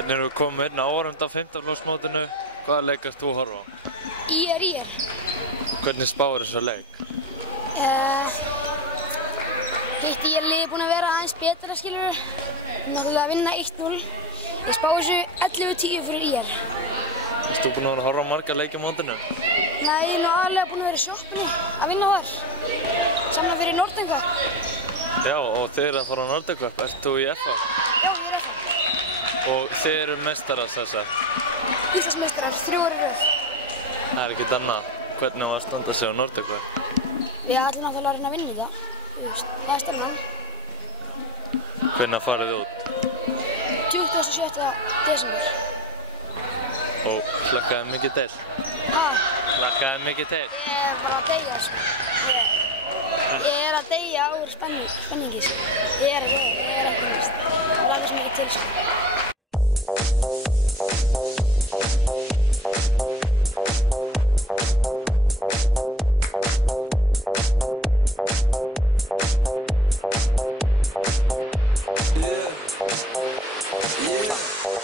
Hvernig erum við komið inn á áhorfenda á 15 flokksmótinu? Hvaða leik ert þú að horfa á? IR. Hvernig spáir þessa leik? Hitt IR-liðið er búin að vera aðeins betra, skilurðu. Náttúrulega að vinna 1-0. Ég spái þessu 11-10 fyrir IR. Erst þú búin að horfa á marga leiki á mótinu? Nei, ég er nú aðalega búin að vera í sjoppunni að vinna þar. Samla fyrir Northern Cup. Já, og þið eru að fara á Northern Cup. Ert þú í FH? Já, ég er FH. Og þið eru meistarar þessar? Íslandsmeistarar, 3 ári í röð. Það er ekkert annað. Hvernig á að standa sig á Northern Cup? Við ætlum náttúrulega að reyna að vinna þetta. Það er stefnan. Hvenær farið þið út? 27. desember. Og hlakkaði mikið til? Ha? Hlakkaði mikið til? Ég er bara að deyja, sko. Ég er að deyja úr spenningi, sko. Ég er ekki mest. Það hlakkar svo mikið til, sko.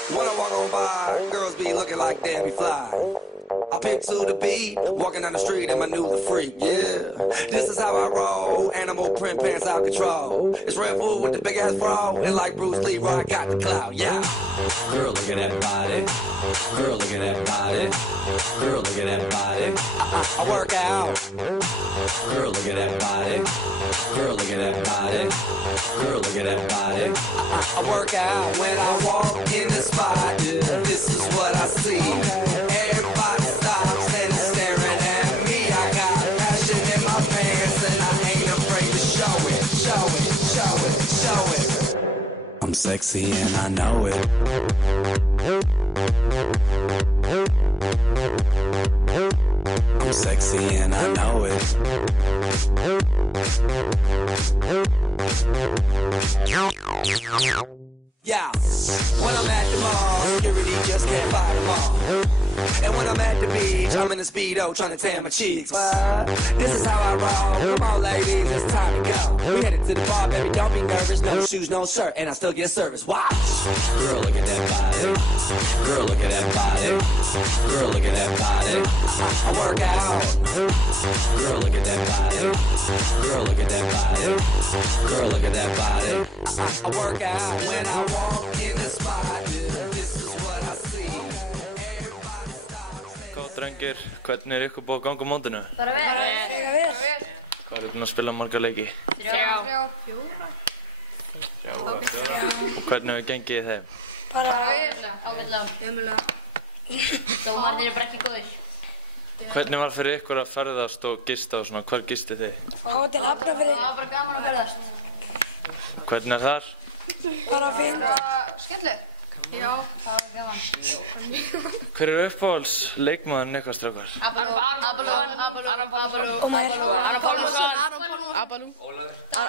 When I walk on by, girls be looking like Debbie Fly. I pick to the beat, walking down the street and my new the freak, yeah. This is how I roll, animal print pants out control. It's Red Bull with the big ass bra, and like Bruce Lee, I got the clout, yeah. Girl, look at that body. Girl, look at that body. Girl, look at that body. I work out. Girl, look at that body. Girl, look at that body. Girl, look at that body. I work out when I walk in the spot. This is what I see. Everybody stops and is staring at me. I got passion in my pants and I ain't afraid to show it, show it, show it, show it. I'm sexy and I know it. I'm sexy and I know it. Yeah, when I'm at the mall, security just can't fight them all. And when I'm at the beach, I'm in a Speedo trying to tan my cheeks. But this is how I roll. Come on, ladies, it's time to go. We headed to the bar, baby, don't be nervous. No shoes, no shirt, and I still get service. Watch. Girl, look at that body. Girl, look at that body. Girl, look at that body. I work out. Girl, look at that body. Girl, look at that body. Girl, look at that body. I work out when I walk in the spot. This is what I see. Góð drengir, hvernig er ykkur búið að ganga á mótinu? Bara vel. Hvað eru búin að spila marga leiki? 3. 4. Og hvernig hefur gengið í þeim? Bara Ömurlega. Dómarnir bara ekki góðir. Hvernig var fyrir ykkur að ferðast og gista og svona, hvar gistið þið? Hótel Hafnarfirði. Það var bara gaman að ferðast. Hvernig er þar? Bara fínt. Skemmtilegt. Já, það var gaman. Hver er uppáhalds leikmaðurinn ykkar, strákar? Abalú. Ómar. Aron Pálmarsson. Abalú.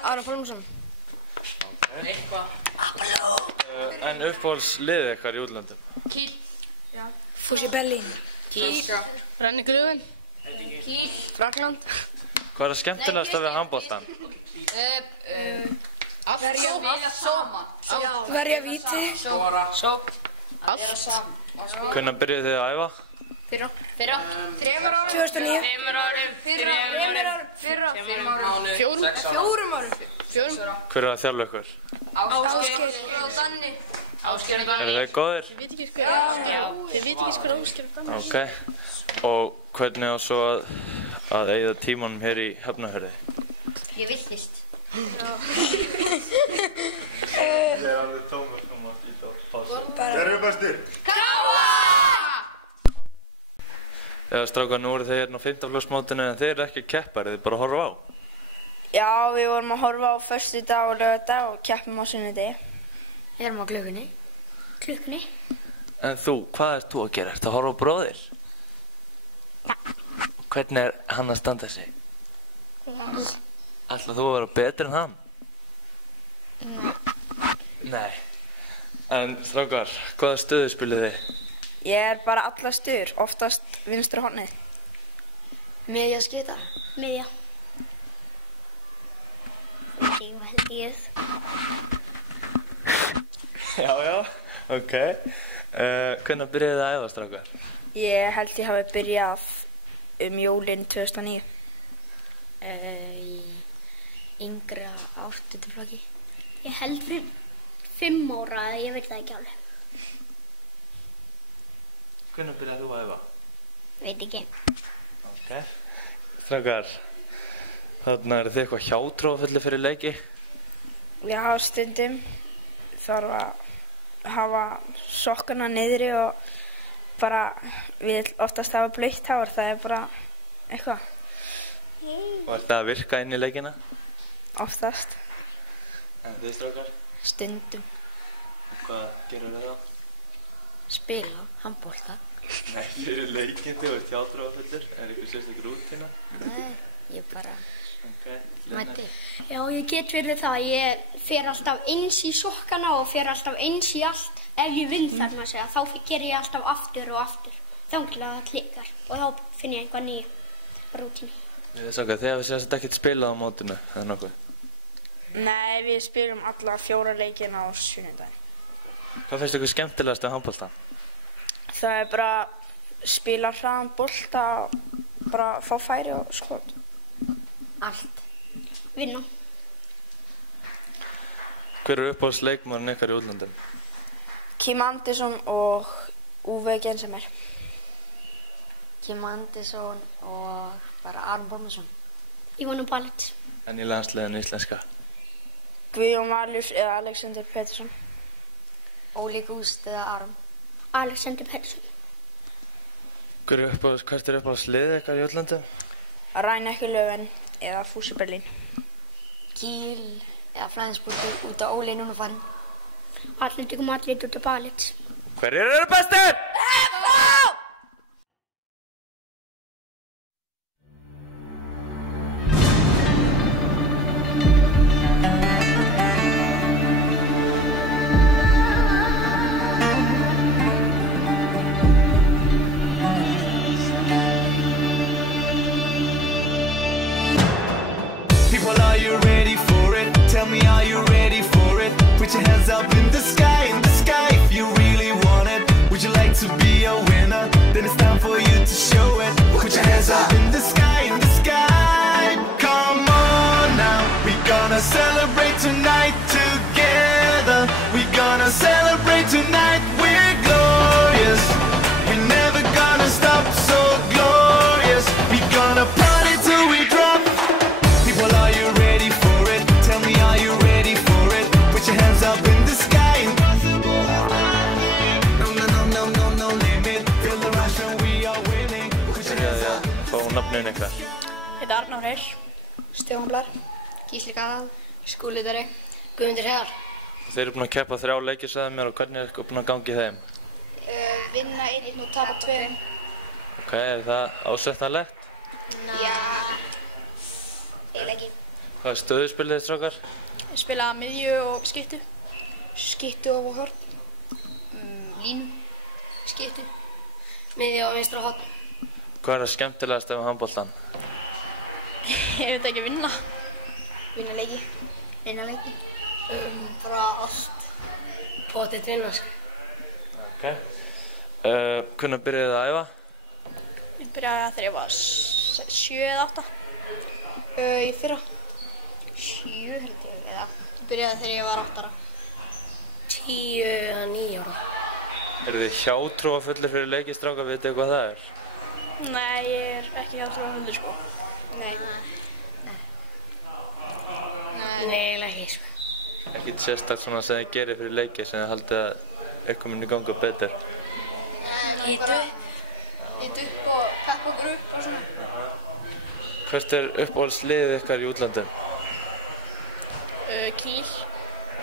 Aron Pálmarsson. En uppáhalds liðið ykkar í útlöndum? Kíl. Fúsi Berlín. Kíl. Renni Gröfin. Kíl. Frakland. Hvað er skemmtilegast við handboltan? Allt saman. Verja víti. Sók. Allt saman. Hvenær byrjuðu þið að æfa? Fyrra. 2009. 5 árum. 4 árum. 5 árum. 4 árum. Hver er að þjálfa ykkur? Ásgeir og Danni. Ásgeir og Danni. Eru þeir góðir? Þið veit ekki hvað Ásgeir og Danni. Ok. Og hvernig á svo að eyða tímanum hér í Hafnarfirði? Ég villtist. Ég er alveg tómur svona í pásu. Hver eru bestir? Eða strákar, nú eru þeir hérna á 15 flokksmótinu en þeir eru ekki keppar, þeir bara að horfa á. Já, við vorum að horfa á föstudag og laugardag og keppum á sunnudegi. Við erum á klukkunni. En þú, hvað ert þú að gera? Ertu að horfa á bróðir? Hvernig er hann að standa sig? Ætlar þú að vera betri en hann? Nei. En strákar, hvaða stöðu spilið þið? Ég er bara alla stöður, oftast vinstra hornið. Miðja skita. Miðja. Ég held ég. Já, ok. Hvenær byrjaði þið að æfa, strákar? Ég held ég hafi byrjað jólin 2009. Í yngra 8. flokki. Ég held fyrir 5 ára, ég veit það ekki alveg. Hvenær byrjaði þú að æfa? Veit ekki. Ok. Strákar, þarna eru þið eitthvað hjátrúarfullir fyrir leiki? Já, stundum þarf að hafa sokkana niðri og bara við oftast hafa blautt hár, það er bara eitthvað. Og er það að virka inn í leikina? Oftast. En þið, strákar? Stundum. Hvað gerur þið þá? Spila, handbolta. Nei, fyrir leikinn þið ert hjátrúarfullir. Er eitthvað sérstaklega rútína? Nei, ég bara mæti. Já, ég get verið það. Ég fer alltaf eins í sokkana og fer alltaf eins í allt. Ef ég vinn þarna að segja, þá ger ég alltaf aftur og aftur. Þangað það klikkar og þá finn ég einhvað nýja rútínu. Strákar, þið hafið sérst ekkert spilað á mótinu, eða nokkuð? Nei, við spilum alla 4 leikina á sunnudaginn. Hvað finnst ykkur skemmtilegast við handbolta? Það er bara spila hraðan bolta og bara fá færi og skot. Allt. Vinna. Hver er uppáhaldsleikmaðurinn ykkar í útlöndum? Kim Andersson og Uwe Gensemer. Kim Andersson og bara Aron Pálmarsson. Ivano Balic. En í landsliðinu íslenska? Guðjón Valur eða Alexander Pettersson. Óli Gúst eða Aron. Alexander Pettersson. Hvert er uppáhaldsliðið ykkar í útlöndum? Rhein-Neckar Löwen eða Fúsi Berlín. Kiel eða Flensburg út á Óli núna farin. Atletico Madrid út af Balic. Hverjir eru bestir? People, are you ready for it? Tell me, are you ready for it? Put your hands up in the sky if you really want it. Would you like to be a winner? Then it's time for you to show it. Put your hands up in the sky Come on now, we're gonna celebrate tonight together. We're gonna celebrate tonight, we're glorious. We're never gonna stop, so glorious. We're gonna party till we drop. People, are you ready for it? Tell me, are you ready for it? Put your hands up in the sky. No limit. Feel the rush when we are winning. Put your hands up. Fá nafnin ykkar. Þetta er Arnór Heyr. Stefán Blær. Gísli Garðar. Skúli Dari. Guðmundur Heiðar. Þeir eru búin að keppa 3 leiki, sagði mér, og hvernig er ykkur búin að gangi í þeim? Vinna 1 og tapa 2. Ok, er það ásættanlegt? Já. Eiginlega ekki. Hvað stöðu spilið þið, strákar? Spila miðju og skyttu. Skyttu og horn. Línu. Skyttu. Miðju og vinstra horn. Hvað er það skemmtilegast ef handboltan? Ég veit ekki, vinna. Vinna leiki. Vinna leiki. Bara allt. Potið vinna, sko. Ok. Hvenær byrjuðið þið að æfa? Ég byrjaði þegar ég var 7 eða 8. Í fyrra. 7 held ég, eða 8. Ég byrjaði þegar ég var 8 ára. 10 eða 9 ára. Eru þið hjátrúarfullir fyrir leiki, strákar, vitið hvað það er? Nei, ég er ekki hjátrúarfullur, sko. Nei. Nei, eiginlega ekki, sko. Ekkert sérstakt svona sem þið gerir fyrir leiki sem þið haldið að eitthvað muni ganga betur? Hita upp og peppa okkur upp og svona. Hvert er uppáhaldsliðið ykkar í útlöndum? Kiel.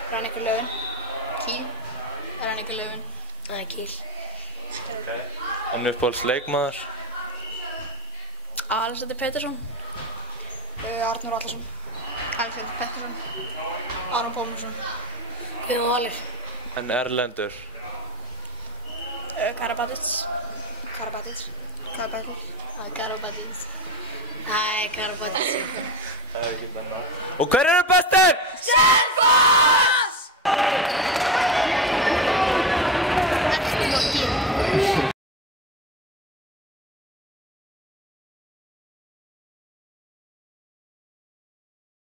Rhein-Neckar Löwen. Kiel. Rhein-Neckar Löwen. Kiel. En uppáhaldsleikmaður? Alexander Pettersson. Arnór Allarsson. Alexander Pettersson. Aron Pálmarsson. Guðjón Valur. En erlendur? Karabatic. Karabatic. Karabatic. Karabatic. Nei, Karabatic. Það er ekki þannig. Og hver eru bestir? Selfoss!